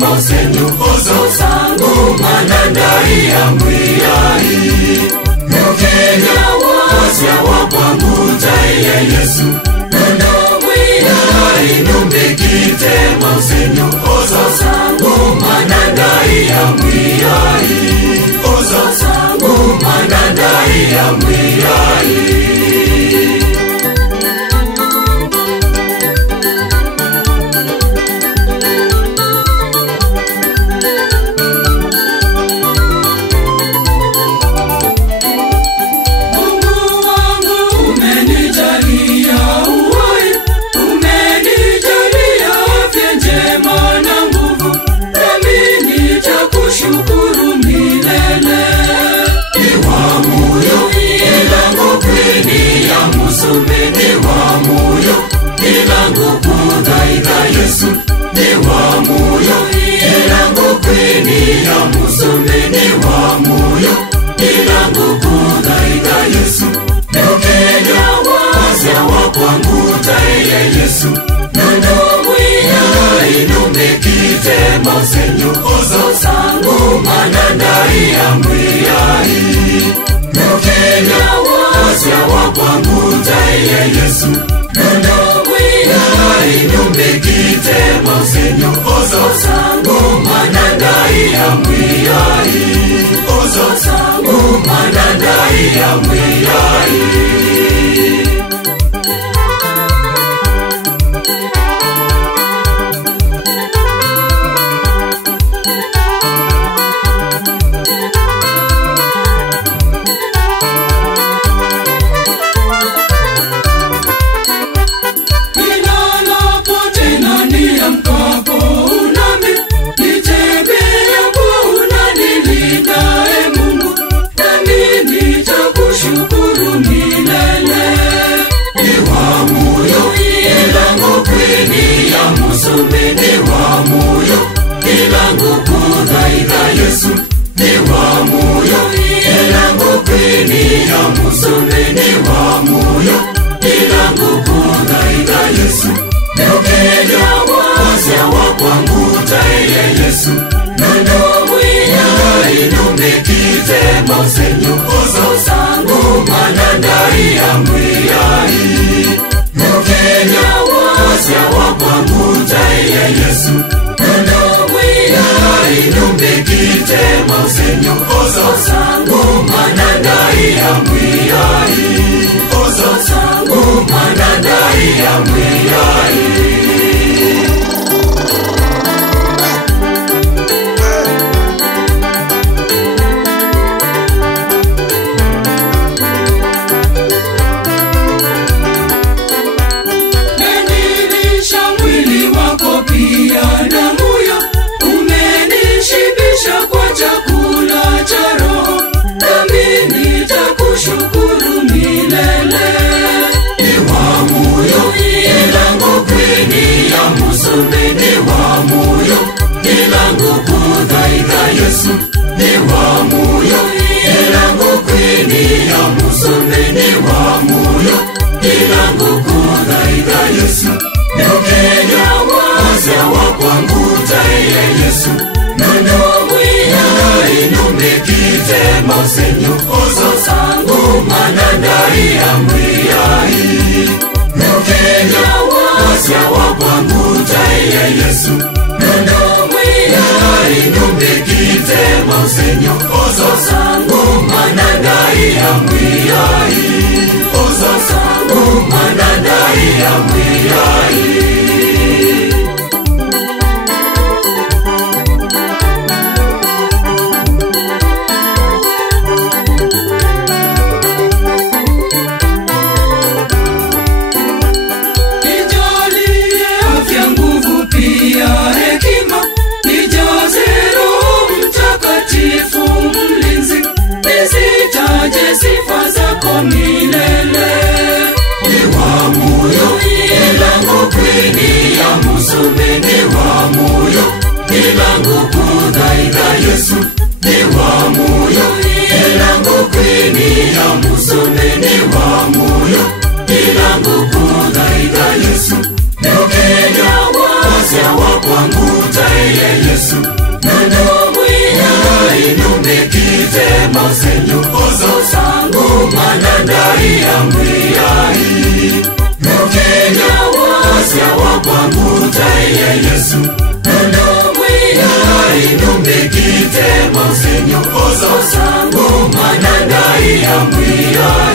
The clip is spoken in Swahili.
mosenyu ozo sangu manandai ya mwiyai Mukenya wasya wakwangu ya Yesu Nundo mwiyai numbekite mosenyu ozo sangu manandai ya mwiyai Ozo sangu manandai ya mwiyai Shukuru milele Niwa muyo Ilangu kwini ya musume Niwa muyo Ilangu kudaida Yesu Niwa muyo Ilangu kwini ya musume Niwa muyo Ilangu kudaida Yesu Mukenya wasya wakwangu ya Yesu Nundo mwiya inumekite mosenyu ozo sangu manandai ya mwiyai Mukenya wasya wakwangu ya Yesu Nundo mwiya inumekite mosenyu ozo sangu manandai ya mwiyai Ozo sangu manandai ya mwiyai Ilangu kudaida Yesu Niwa muyo Ilangu kwini ya musume Niwa muyo Ilangu kudaida Yesu Mukenya wasya wakwangu ya Yesu Nundo mwiya inumekite mosenyu ozo sangu manandai ya mwiyai Mukenya wasya wakwangu ya Yesu Nundo inumbekite mosenyu ozo sangu manandai ya mwiyai Ozo sangu manandai ya mwiyai Nenilisha mwili wako pia na moyo Shibisha kwa chakula cha roho Nami nitakushukuru milele Niwa muyo Ilangu kwini ya musume Niwa muyo Ilangu kudaida Yesu Niwa muyo Ilangu kwini ya musume Niwa muyo Ilangu kudaida Yesu Mukenya wasya wakwangu ya Yesu Nundo mwiya inumekite mosenyu ozo sangu manandai ya mwiyai Mukenya wasya wakwangu ya Yesu Nundo mwiya inumekite mosenyu ozo sangu manandai ya mwiyai Ozo sangu manandai ya mwiyai Sifa zako milele Niwa muyo Ilangu kwini ya musume Niwa muyo Ilangu kudaida Yesu Niwa muyo Ilangu kwini ya musume Niwa muyo Ilangu kudaida Yesu Mukenya wasya wakwangu ya Yesu Yesu Nundu mwina inumekite Mausenyu Ozo sangu manandai ya mwiyai Nukenya wasya wapamuta ya Yesu Nundu mwina inumekite Mausenyu Ozo sangu manandai ya mwiyai